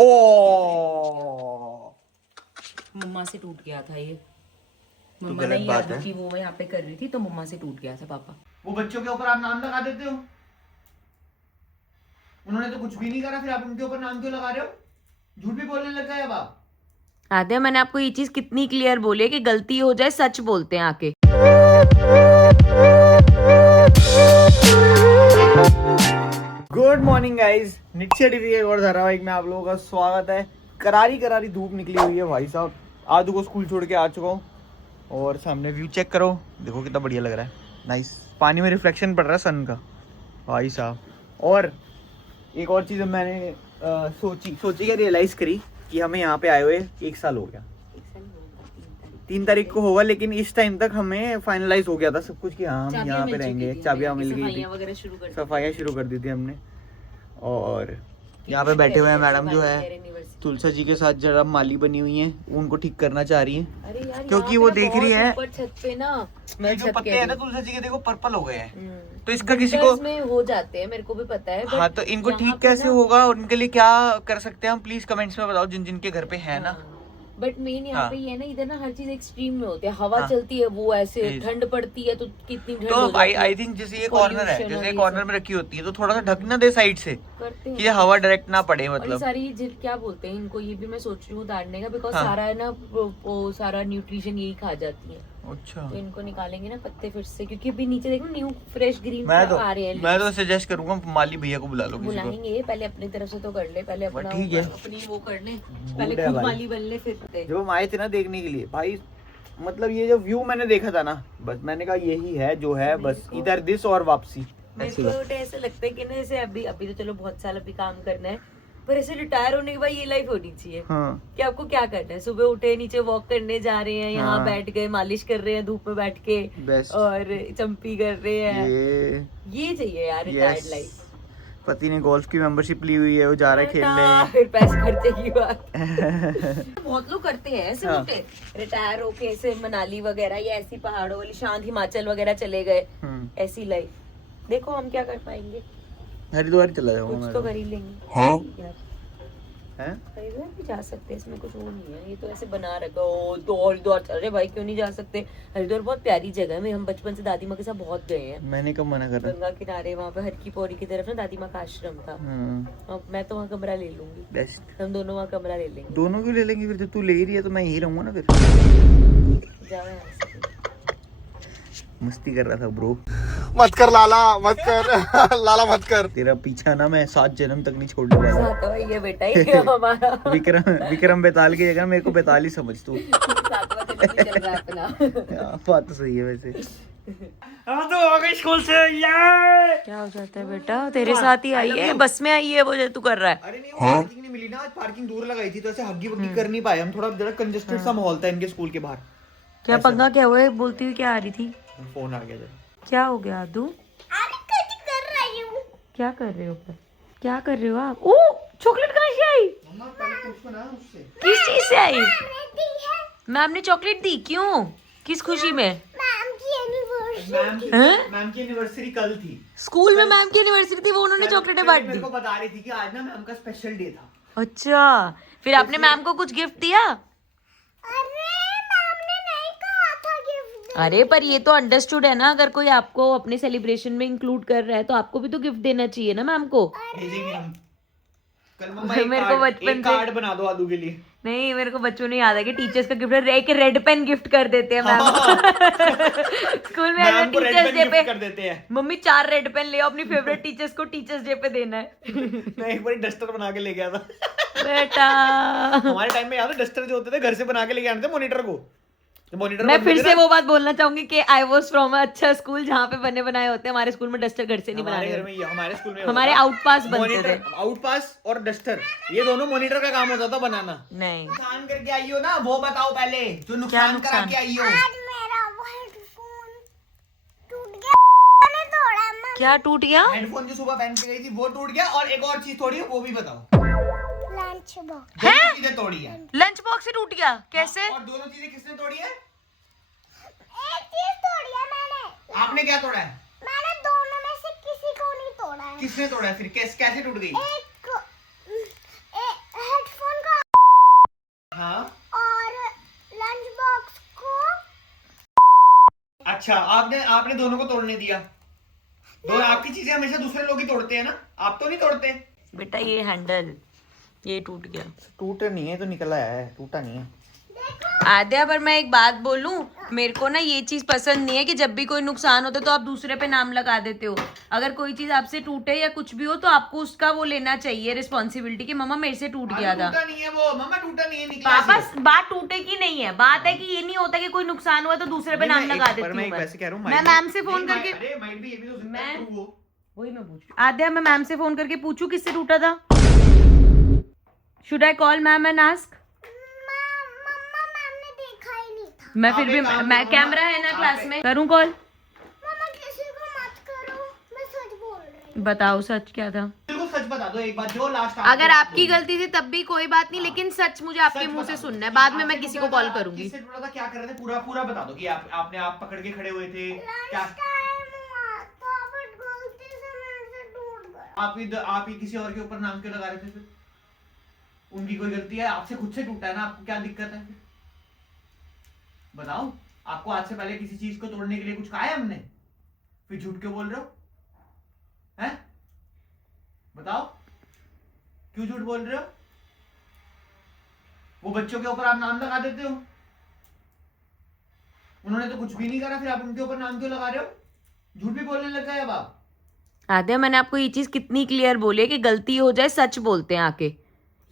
ओ मम्मा से टूट गया था ये। तो मम्मा गलत ने बात याद है। की वो यहाँ पे कर रही थी तो मम्मा से टूट गया था पापा। वो बच्चों के ऊपर आप नाम लगा देते हो, उन्होंने तो कुछ भी नहीं करा, फिर आप उनके ऊपर नाम क्यों लगा रहे हो? झूठ भी बोलने लग गए अब आप। आद्या, मैंने आपको ये चीज कितनी क्लियर बोली है कि गलती हो जाए सच बोलते हैं आके। गुड मॉर्निंग गाइस, नित्य टीवी के और धारावाहिक में आप लोगों का स्वागत है। करारी करारी धूप निकली हुई है भाई साहब। आदू को स्कूल छोड़ के आ चुका हूँ और सामने व्यू चेक करो, देखो कितना बढ़िया लग रहा है। नाइस, पानी में रिफ्लेक्शन पड़ रहा है सन का भाई साहब। और एक और चीज़ मैंने सोची क्या रियलाइज़ करी कि हमें यहाँ पे आए हुए 1 साल हो गया। 3 तारीख को होगा, लेकिन इस टाइम तक हमें फाइनलाइज हो गया था सब कुछ कि हाँ हम यहाँ पे रहेंगे। चाबियाँ मिल गई थी, सफाइयाँ शुरू कर दी थी हमने। और यहाँ पे बैठे हुए हैं मैडम जो है तुलसा जी के साथ, जरा माली बनी हुई हैं, उनको ठीक करना चाह रही हैं क्योंकि वो देख रही है छत पे ना जो पत्ते हैं ना तुलसा जी के, देखो पर्पल हो गए हैं। तो इसका किसी को में हो जाते हैं, मेरे को भी पता है। हाँ, तो इनको ठीक कैसे होगा, उनके लिए क्या कर सकते हैं हम, प्लीज कमेंट्स में बताओ जिन जिन के घर पे है ना। बट मेन यहाँ पे ये है ना, इधर ना हर चीज एक्सट्रीम में होती है। हवा चलती है वो ऐसे, ठंड पड़ती है तो कितनी ठंड हो जाती है। आई थिंक जैसे ये कॉर्नर है, जैसे कॉर्नर में रखी होती है तो थोड़ा सा ढकना दे साइड से कि हवा डायरेक्ट ना पड़े। मतलब सारी क्या बोलते हैं इनको, ये भी मैं सोच रही हूँ उतारने का, बिकॉज सारा है ना वो सारा न्यूट्रिशन यही खा जाती है। अच्छा, तो इनको निकालेंगे ना पत्ते फिर से, क्योंकि अभी नीचे देखो न्यू फ्रेश ग्रीन आ रहे हैं। मैं तो सजेस्ट करूंगा माली भैया को बुला लो, बुलाएंगे। पहले अपनी तरफ से तो कर ले, पहले अपना ठीक है, अपनी वो कर ले, पहले खुद माली बन ले फिर। जब हम आए थे ना देखने के लिए भाई, मतलब ये जो व्यू मैंने देखा था ना, बस मैंने कहा यही है जो है, बस इधर दिस और वापसी। मेरे को ऐसे लगता है कि ना, जैसे अभी तो चलो बहुत साल अभी काम करना है, पर ऐसे रिटायर होने के बाद ये लाइफ होनी चाहिए। हाँ। कि आपको क्या करना है, सुबह उठे, नीचे वॉक करने जा रहे हैं, यहाँ बैठ गए, मालिश कर रहे हैं धूप में बैठ के, और चंपी कर रहे हैं। ये चाहिए यार रिटायर्ड लाइफ। पति ने गोल्फ की मेंबरशिप ली हुई है, वो जा रहा है खेलने। फिर पैसे खर्चे की बात। बहुत लोग करते हैं ऐसे, उठे रिटायर होके ऐसे मनाली वगैरह या ऐसी पहाड़ों वाली शांत हिमाचल वगैरह चले गए, ऐसी लाइफ। देखो हम क्या कर पाएंगे, हरिद्वार चला जाऊंगा, कुछ तो कर ही लेंगे। हाँ? हरिद्वार भी जा सकते हैं, इसमें कुछ वो नहीं है। ये तो ऐसे बना रखा हो तो हरिद्वार चल रहे भाई, क्यों नहीं जा सकते। हरिद्वार बहुत प्यारी जगह है, हम बचपन से दादी माँ के साथ बहुत गए हैं। मैंने कब मना करा। गंगा किनारे वहाँ पे हर की पौड़ी की तरफ ना दादी माँ का आश्रम था। मैं तो वहाँ कमरा ले लूंगी, बेस्ट। हम दोनों वहाँ कमरा ले लेंगे। दोनों क्यों ले लेंगे, फिर जब तू ले ही रही है तो मैं यही रहूंगा ना। फिर जाओ, मस्ती कर रहा था ब्रो। मत कर लाला, मत कर लाला, मत कर। तेरा पीछा ना मैं 7 जन्म तक नहीं छोड़ने वाला। तो ये बेटा ही हमारा विक्रम बेताल की जगह मेरे को बेताल ही समझ तू। बात तो सही है वैसे। तो आ गई स्कूल से। क्या हो जाता है बेटा, तेरे साथ ही आई है, बस में आई है वो जो तू कर रहा है। अरे नहीं, पार्किंग नहीं मिली ना, आज पार्किंग दूर लगाई थी तो ऐसे हग्गी वग्गी कर नहीं पाए हम। थोड़ा जरा कंजेस्टेड सा माहौल था इनके स्कूल के बाहर। क्या पंगा क्या हुआ है, बोलती हुई क्या आ रही थी? फोन आ गया जरा। क्या हो गया आदू? क्या कर रहे हो, क्या कर रहे हो आप? ओ चॉकलेट कहाँ से आई? किस चीज से आई? मैम ने चॉकलेट दी, क्यों, किस खुशी में? मैम की एनिवर्सरी कल थी, स्कूल में मैम की एनिवर्सरी थी, वो उन्होंने चॉकलेट बांट दी। मेरे को बता रही थी कि आज ना मैम का स्पेशल डे था। अच्छा, फिर आपने मैम को कुछ गिफ्ट दिया? अरे पर ये तो अंडरस्टूड है ना, अगर कोई आपको अपने सेलिब्रेशन में इंक्लूड कर रहा है तो आपको भी तो गिफ्ट देना चाहिए ना मैम को। कल मेरे को बचपन से कार्ड बना दो आदू के लिए। नहीं, मेरे को बच्चों ने याद है कि टीचर्स का गिफ्ट एक रेड पेन गिफ्ट कर देते हैं मैम। स्कूल में टीचर्स डे पे कर देते हैं, मम्मी 4 रेड पेन ले आओ अपनी फेवरेट टीचर्स को टीचर्स डे पे देना है। मैं एक बार डस्टर बना के ले गया था बेटा। हमारे टाइम में याद है डस्टर जो होते थे घर से बना के लेके आते थे मॉनिटर को। मैं फिर से वो बात बोलना चाहूंगी कि आई वॉज फ्रॉम अच्छा स्कूल जहाँ पे बने बनाए होते हैं। हमारे स्कूल में डस्टर घर से नहीं बनाए, हमारे स्कूल में हमारे आउटपास बनते थे। आउटपास और डस्टर, ये दोनों मॉनिटर का काम होता था बनाना। नहीं, नुकसान करके आई हो ना, वो बताओ पहले, जो नुकसान करा के आई हो। क्या टूट गया? हेडफोन जो सुबह पहन के गई थी वो टूट गया, और एक और चीज थोड़ी है वो भी बताओ। Lunch box. दोनों चीजें तोड़ी है। लंच बॉक्स ही टूट गया कैसे? और दोनों चीजें किसने तोड़ी है? एक चीज तोड़ी है मैंने। आपने क्या तोड़ा है? मैंने दोनों में से किसी को नहीं तोड़ा है। किसने तोड़ा है फिर? कैसे टूट गई? एक को हेडफोन का हाँ और लंच बॉक्स को। अच्छा, आपने आपने दोनों को तोड़ने दिया। दो आपकी चीजें हमेशा दूसरे लोग ही तोड़ते हैं ना, आप तो नहीं तोड़ते। बेटा ये हैंडल ये टूट गया। टूटा नहीं है तो निकल आया है, टूटा नहीं है। आद्या पर मैं एक बात बोलूं, मेरे को ना ये चीज पसंद नहीं है कि जब भी कोई नुकसान होता है तो आप दूसरे पे नाम लगा देते हो। अगर कोई चीज आपसे टूटे या कुछ भी हो तो आपको उसका वो लेना चाहिए रिस्पॉन्सिबिलिटी कि मम्मा मेरे से टूट गया था। टूटा नहीं है वो, मम्मा टूटा नहीं है, निकला पापा ऐसे। बात टूटे की नहीं है, बात है कि ये नहीं होता कि कोई नुकसान हुआ तो दूसरे पे नाम लगा देती हूँ। मैं वैसे कह रहा हूँ, मैं मैम से फोन नहीं, करके अरे माइट भी ये भी तो सकता है, मैं- true हो। वही मैं पूछ आद्या, मैं मैम से फोन करके पूछूं किससे टूटा था? Should I call ma'am and ask? मम्मा मैम ने देखा ही नहीं था। मैं फिर आप भी एक काम मैं करो, कैमरा है ना आप क्लास एक- में, करूं कॉल? मम्मा किसी को मत करो, मैं सच बोल रही हूँ। बताओ सच क्या था? बिल्कुल सच बता दो एक बार, जो लास्ट अगर आपकी गलती थी तब भी कोई बात नहीं, लेकिन सच मुझे आपके मुंह से सुनना है। बाद में मैं किसी को कॉल करूंगी। किससे टूटा था, क्या कर रहे थे, पूरा पूरा बता दो कि आपने आप पकड़ के खड़े हुए थे क्या। टाइम हुआ तो बट गलती से मेरे से टूट गया। आप ही किसी और के ऊपर नाम क्यों लगा रहे थे फिर? उनकी कोई गलती है, आपसे खुद से टूटा है ना, आपको क्या दिक्कत है? बताओ, आपको आज से पहले किसी चीज को तोड़ने के लिए कुछ कहा है हमने? फिर झूठ क्यों बोल रहे हो? हैं? बताओ, क्यों झूठ बोल रहे हो? वो बच्चों के ऊपर आप नाम लगा देते हो। उन्होंने तो कुछ भी नहीं करा, फिर आप उनके ऊपर नाम क्यों लगा रहे हो? झूठ भी बोलने लग गए अब आप। आद्या, मैंने आपको ये चीज कितनी क्लियर बोली है कि गलती हो जाए सच बोलते हैं आके।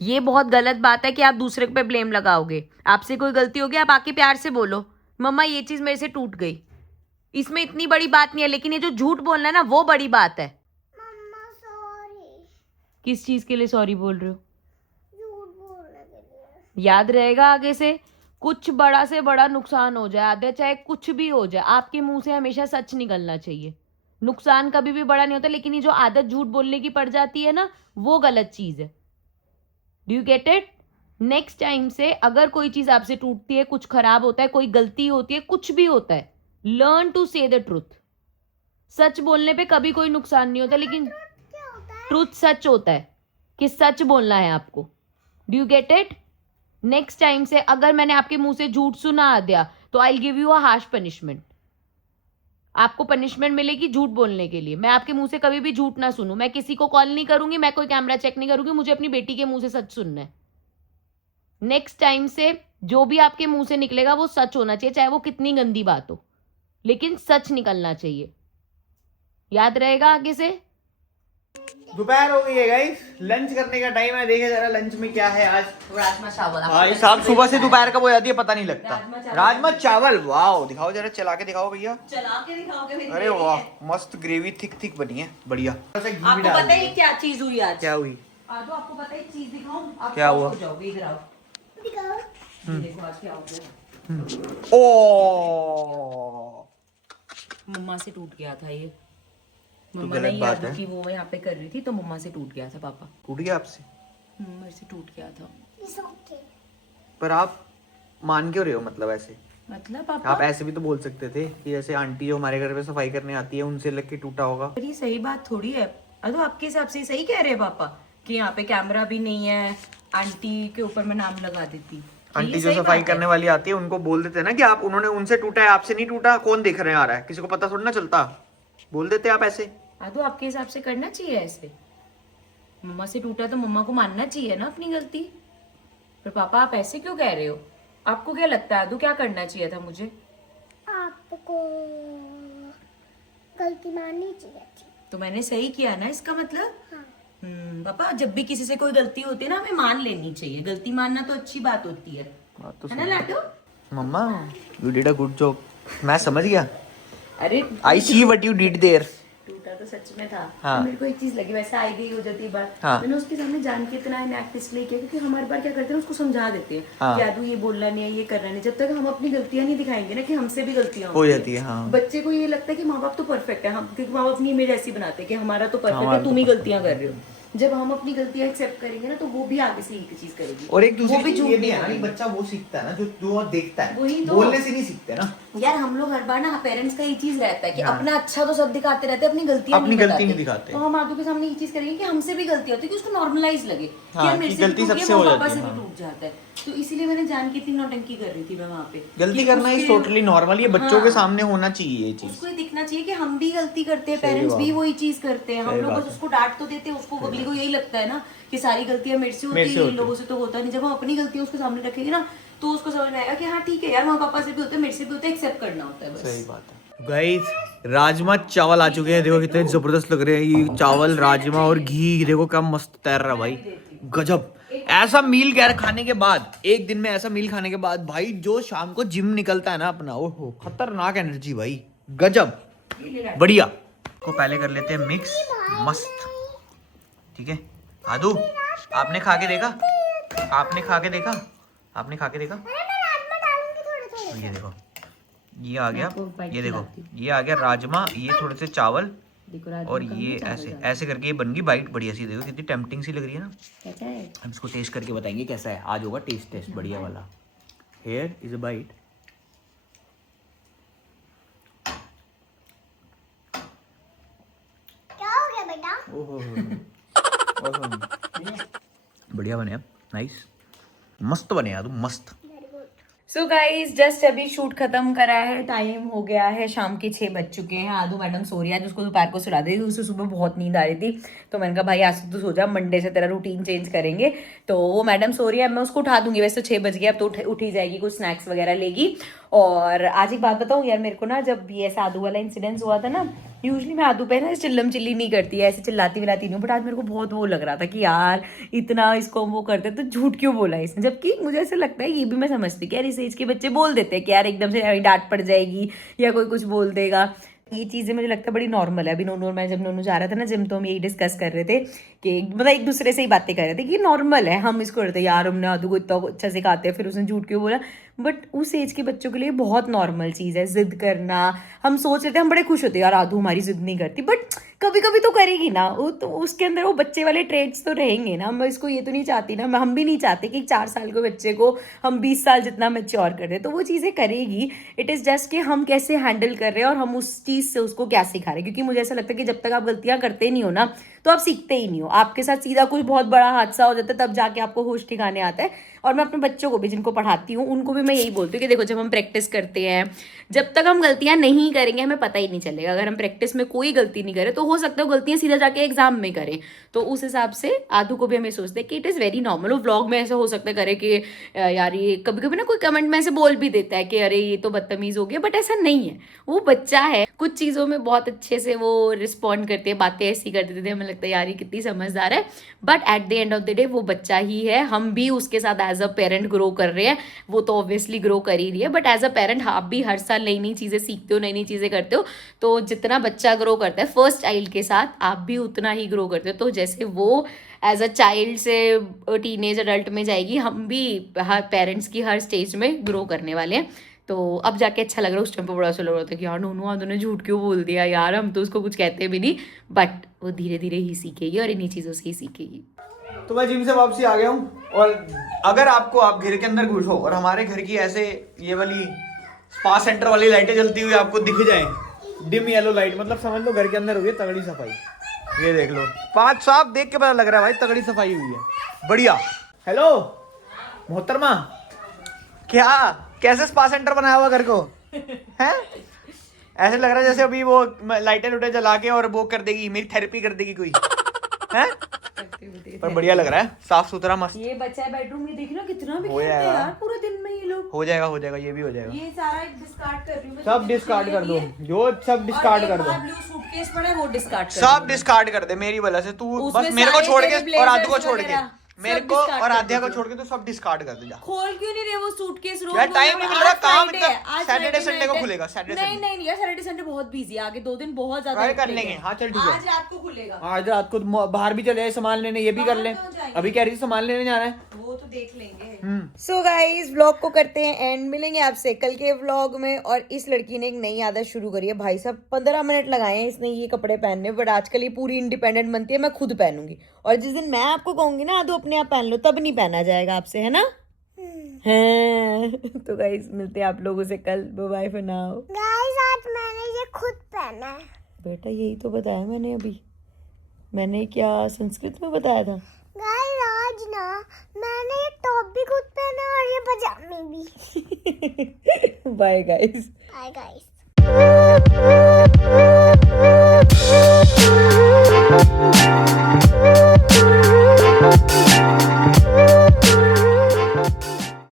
ये बहुत गलत बात है कि आप दूसरे पे ब्लेम लगाओगे। आपसे कोई गलती होगी आप आके प्यार से बोलो, मम्मा ये चीज मेरे से टूट गई। इसमें इतनी बड़ी बात नहीं है, लेकिन ये जो झूठ बोलना है ना वो बड़ी बात है। मम्मा सॉरी, किस चीज के लिए सॉरी बोल रहे हो? झूठ बोलने के लिए। याद रहेगा आगे से, कुछ बड़ा से बड़ा नुकसान हो जाए आद्या, चाहे कुछ भी हो जाए, आपके मुंह से हमेशा सच निकलना चाहिए। नुकसान कभी भी बड़ा नहीं होता, लेकिन ये जो आदत झूठ बोलने की पड़ जाती है ना, वो गलत चीज है। Do you get it? Next time से अगर कोई चीज आपसे टूटती है, कुछ खराब होता है, कोई गलती होती है, कुछ भी होता है, लर्न टू से द ट्रूथ। सच बोलने पे कभी कोई नुकसान नहीं होता, लेकिन क्या होता है? ट्रूथ सच होता है कि सच बोलना है आपको। Do you get it? Next time से अगर मैंने आपके मुंह से झूठ सुना आद्या तो I give you a harsh punishment. आपको पनिशमेंट मिलेगी झूठ बोलने के लिए। मैं आपके मुंह से कभी भी झूठ ना सुनूं। मैं किसी को कॉल नहीं करूंगी, मैं कोई कैमरा चेक नहीं करूंगी, मुझे अपनी बेटी के मुंह से सच सुनना है। नेक्स्ट टाइम से जो भी आपके मुंह से निकलेगा वो सच होना चाहिए, चाहे वो कितनी गंदी बात हो, लेकिन सच निकलना चाहिए। याद रहेगा आगे से? दोपहर हो गई है गाइस, लंच करने का टाइम है। देखे जरा लंच में क्या है आज। राजमा चावल। भाई साहब सुबह से दोपहर कब हो जाती है पता नहीं लगता। राजमा चावल। राजमा चावल, वाह, दिखाओ जरा, चला के दिखाओ भैया। चला के दिखाओगे मेरी अरे बेटी वाह, है। मस्त ग्रेवी थिक थिक बनी है, बढ़िया। आपको पता है ये क्या चीज हुई आज? क्या हुई? आज आपको पता है एक चीज दिखाऊं? आप क्या शॉक हुआ? हो जाओगे, इधर आओ। दिखाओ। ये देखो आज क्या हो गया। ओ, मम्मा से टूट गया था ये। तो मम्मा गलत ने बात याद है। की वो यहाँ पे कर रही थी तो मम्मा से टूट गया था पापा। टूट गया आपसे? मेरे से टूट गया था। It's okay. पर आप मान क्यों रहे हो, मतलब ऐसे? मतलब आप पापा, ऐसे भी तो बोल सकते थे कि जैसे आंटी जो हमारे घर पे सफाई करने आती है उनसे लग के टूटा होगा। पर ये सही बात थोड़ी है। अरे आपके हिसाब से सही कह रहे हैं पापा कि यहाँ पे कैमरा भी नहीं है, आंटी के ऊपर मैं नाम लगा देती। आंटी ये जो सही सफाई बात है। करने वाली आती है उनको बोल देते हैं ना कि आप, उन्होंने उनसे टूटा है, आपसे नहीं टूटा, कौन देख रहे आ रहा है, किसी को पता थोड़ी ना चलता, बोल देते आप ऐसे। आदो आपके हिसाब से करना चाहिए ऐसे। मम्मा से टूटा तो मम्मा को मानना चाहिए ना अपनी गलती। पर पापा आप ऐसे क्यों कह रहे हो? आपको क्या लगता है आदू क्या करना चाहिए था मुझे? आपको गलती माननी चाहिए थी। तो मैंने सही किया ना इसका मतलब? हाँ। पापा जब भी किसी से कोई गलती होती है ना हमें मान लेनी चाहिए। गलती मानना तो अच्छी बात होती है बात तो है ना लाडो? मम्मा, you did a good job. मैं समझ गया, अरे I see what you did there. टूटा तो सच में था। हाँ। तो मेरे को एक चीज लगी, वैसे आई गई हो जाती है बात। हाँ। मैंने उसके सामने जान के इतना इनएक्ट इसलिए किया क्योंकि हमारे बार क्या करते हैं उसको समझा देते हैं हाँ। कि यादू ये बोलना नहीं है, ये करना नहीं। जब तक हम अपनी गलतियां नहीं दिखाएंगे ना कि हमसे भी गलतियां हो होती जाती है, हाँ। बच्चे को ये लगता है कि माँ बाप तो परफेक्ट है, हम क्योंकि माँ बाप अपनी इमेज ऐसी बनाते हैं कि हमारा तो परफेक्ट हमारा है, तो तुम ही गलतियां कर रहे हो। जब हम अपनी गलतियां एक्सेप्ट करेंगे ना तो वो भी आगे से एक चीज करेगी। और एक दूसरे वो भी चीज झूठ ये भी है नहीं ना कि बोलेगी। बच्चा वो सीखता है ना जो देखता है, वही तो। बोलने से नहीं सीखते ना यार हम लोग हर बार ना पेरेंट्स का ये चीज रहता है कि हाँ। अपना अच्छा तो सब दिखाते रहते हैं, अपनी गलतियां अपनी गलती नहीं दिखाते। तो हम आदू के सामने ये चीज करेंगे कि हमसे भी गलती होती है, कि उसको नॉर्मलाइज लगे कि हाँ, यार मेरे कि से भी गलती टूट गया, सबसे हो मम्मी जाती पापा है, से भी हाँ। टूट जाता है। तो इसीलिए मैंने जान के इतनी नौटंकी कर रही थी मैं वहाँ पे। गलती कि करना इज उसके- टोटली नॉर्मल, ये बच्चों के हाँ। सामने होना चाहिए ये चीज। उसको ये दिखना चाहिए कि हम भी गलती करते हैं, सही पेरेंट्स बात भी है। वही चीज करते हैं। हम सही लोग बात बस है। उसको डांट तो देते हैं, उसको अगली को यही लगता है ना कि सारी गलतियां मेरे से होती मेरे से है, होती लोगों से तो होता नहीं। जब हम अपनी गलतियां उसके सामने रखेंगे ना तो उसको समझ में आएगा कि हाँ ठीक है यार, माँ पापा से भी होता है, मेरे से भी होता है, एक्सेप्ट करना होता है बस। सही बात है। गाइस राजमा चावल आ चुके हैं, देखो कितने जबरदस्त लग रहे हैं ये चावल, राजमा और घी, देखो क्या मस्त तैर रहा है भाई, गजब। ऐसा मील खाने के बाद, एक दिन में ऐसा मील खाने के बाद भाई जो शाम को जिम निकलता है ना अपना, ओहो खतरनाक एनर्जी भाई, गजब बढ़िया। को पहले कर लेते हैं मिक्स, मस्त ठीक है। आदू आपने खा के देखा, आपने खा के देखा, आपने खा के देखा, ये देखो ये आ गया, ये देखो ये आ गया राजमा, ये थोड़े से चावल और ये ऐसे ऐसे करके ये बन गई बाइट बढ़िया सी। देखो कितनी टेम्पटिंग सी लग रही है ना। कैसा है? हम इसको टेस्ट करके बताएंगे कैसा है, आज होगा टेस्ट बढ़िया वाला। Here is a bite. क्या हो गया बेटा? ओहो बढ़िया बने, नाइस, मस्त बने यार, मस्त। सो गाइज जस्ट अभी शूट खत्म करा है, टाइम हो गया है शाम के 6 बज चुके हैं। आदू मैडम सो रही है, आज उसको दोपहर को सुला दी थी, उसे सुबह बहुत नींद आ रही थी, तो मैंने कहा भाई आज तो सो जा, मंडे से तेरा रूटीन चेंज करेंगे। तो वो मैडम सो रही है, मैं उसको उठा दूंगी, वैसे तो 6 बज गए, अब तो उठ ही जाएगी, कुछ स्नैक्स वगैरह लेगी। और आज एक बात बताऊँ यार, मेरे को ना जब ये ऐसा आदू वाला इंसिडेंस हुआ था ना, यूजली मैं आदू पे ना चिल्लम चिल्ली नहीं करती है, ऐसे चिल्लाती विलाती नहीं हूँ, बट आज मेरे को बहुत वो लग रहा था कि यार इतना इसको वो करते तो झूठ क्यों बोला इसने। जबकि मुझे ऐसा लगता है, ये भी मैं समझती कि यार इस एज के बच्चे बोल देते हैं कि यार एकदम से डांट पड़ जाएगी या कोई कुछ बोल देगा, ये चीज़ें मुझे लगता है बड़ी नॉर्मल है। अभी नोनू और मैं जब नोनू जा रहा था ना जिम, तो हम यही डिस्कस कर रहे थे कि मतलब एक दूसरे से ही बातें कर रहे थे कि नॉर्मल है, हम इसको करते हैं यार हमने आदू को इतना अच्छा सिखाते हैं फिर उसने झूठ क्यों बोला। बट उस एज के बच्चों के लिए बहुत नॉर्मल चीज़ है जिद करना। हम सोच रहे थे, हम बड़े खुश होते यार आदू हमारी जिद नहीं करती, बट कभी कभी तो करेगी ना वो, तो उसके अंदर वो बच्चे वाले ट्रेड्स तो रहेंगे ना। मैं इसको ये तो नहीं चाहती ना, हम भी नहीं चाहते कि 4 साल के बच्चे को हम 20 साल जितना मैच्योर कर रहे, तो वो चीज़ें करेगी। इट इज़ जस्ट कि हम कैसे हैंडल कर रहे हैं और हम उस चीज़ से उसको क्या सिखा रहे हैं। क्योंकि मुझे ऐसा लगता है कि जब तक आप गलतियां करते नहीं हो ना तो आप सीखते ही नहीं हो। आपके साथ सीधा कोई बहुत बड़ा हादसा हो जाता है तब जाके आपको होश ठिकाने आता है। और मैं अपने बच्चों को भी जिनको पढ़ाती हूँ उनको भी मैं यही बोलती हूँ कि देखो जब हम प्रैक्टिस करते हैं, जब तक हम गलतियां नहीं करेंगे हमें पता ही नहीं चलेगा। अगर हम प्रैक्टिस में कोई गलती नहीं करें तो हो सकता है गलतियां सीधा जाके एग्जाम में करें। तो उस हिसाब से आदू को भी हमें सोचते हैं कि इट इज़ वेरी नॉर्मल। वो व्लॉग में ऐसा हो सकता है करे कि यार ये कभी कभी ना कोई कमेंट में ऐसे बोल भी देता है कि अरे ये तो बदतमीज हो गया, बट ऐसा नहीं है। वो बच्चा है, कुछ चीज़ों में बहुत अच्छे से वो रिस्पॉन्ड करते हैं, बातें ऐसी कर देते थे, हमें लगता है यार ये कितनी समझदार है। But at the end of the day वो बच्चा ही है, हम भी उसके साथ एज अ पेरेंट ग्रो कर रहे हैं। वो तो ऑब्वियसली ग्रो कर ही रही है, बट एज अ पेरेंट आप भी हर साल नई नई चीज़ें सीखते हो, नई नई चीज़ें करते हो। तो जितना बच्चा ग्रो करता है फर्स्ट चाइल्ड के साथ, आप भी उतना ही ग्रो करते हो। तो जैसे वो एज अ चाइल्ड से टीनेज अडल्ट में जाएगी, हम भी हर पेरेंट्स की हर स्टेज में ग्रो करने वाले हैं। तो अब जाके अच्छा लग रहा है, उस टाइम पर बड़ा सा लग रहा था कि यार नोनू आदू ने झूठ क्यों बोल दिया यार, हम तो उसको कुछ कहते भी नहीं। बट वो धीरे धीरे ही सीखेगी और इन्हीं चीज़ों से ही सीखेगी। तो मैं जिम से वापसी आ गया हूँ, और अगर आपको आप घर के अंदर घुसो और हमारे घर की ऐसे ये वाली स्पा सेंटर वाली लाइटें जलती हुई आपको दिख जाए, डिम येलो लाइट, मतलब समझ लो घर के अंदर हुई है तगड़ी सफाई। ये देख लो, 5 साफ देख के पता लग रहा है भाई तगड़ी सफाई हुई है, बढ़िया। हेलो मोहतरमा, क्या कैसे स्पा सेंटर बनाया हुआ घर को है? ऐसे लग रहा है जैसे अभी वो लाइटें लुटे जला के और वो कर देगी, मेरी थेरेपी कर देगी कोई है। पर बढ़िया लग रहा है, साफ सुथरा मस्त। ये बच्चा है बेडरूम, ये देखना कितना भी हो खेलते हैं जाएगा। यार पूरे दिन में ये लोग। हो जाएगा, ये भी हो जाएगा। ये सारा डिस्कार्ड कर रही हूँ मैं, सब डिस्कार्ड कर दो, जो सब डिस्कार्ड कर दो, ब्लू सूटकेस पड़ा है वो डिस्कार्ड कर सब डिस्कार्ड कर दे मेरी वजह से। तू उसमें बस मेरे को सारे छोड़ तेरे के और आदू को blazers छोड़ के, वगैरह मेरे सब को discard और कर आद्या को दे। छोड़ के तो सब डिस्कार्ड कर दे जा। खोल क्यों नहीं रहे वो सूटकेस? रोज यार टाइम नहीं मिल रहा, काम Friday इतना। है, आज सैटरडे Friday संडे को night है। खुलेगा, सैटरडे नहीं संडे नहीं यार, सैटरडे संडे बहुत बिजी है, आगे 2 दिन बहुत ज्यादा ट्राई कर hectic लेंगे। है। हाँ चल ठीक है, आज रात को खुलेगा। आज रात को बाहर भी चले सामान लेने, ये भी कर ले। अभी कह रही थी सामान लेने जाना है। वो तो देख लेंगे। सो गाइस व्लॉग को करते हैं एंड, मिलेंगे आपसे कल के व्लॉग में। और इस लड़की ने एक नई आदत शुरू करी है भाई साहब, 15 मिनट लगाए हैं इसने ये कपड़े पहनने, बट आजकल ये पूरी इंडिपेंडेंट बनती है, मैं खुद पहनूंगी। और जिस दिन मैं आपको कहूंगी ना आदो अपने आप पहन लो, तब नहीं पहना जाएगा आपसे, है ना? हैं। तो गाइस मिलते हैं आप लोगों से कल, bye bye for now. Guys आज मैंने ये खुद पहना है। बेटा यही तो बताया मैंने अभी, मैंने क्या संस्कृत में बताया था? गाइस आज ना मैंने ये टॉप भी खुद पहना और ये पजामे भी। Bye guys. Bye guys.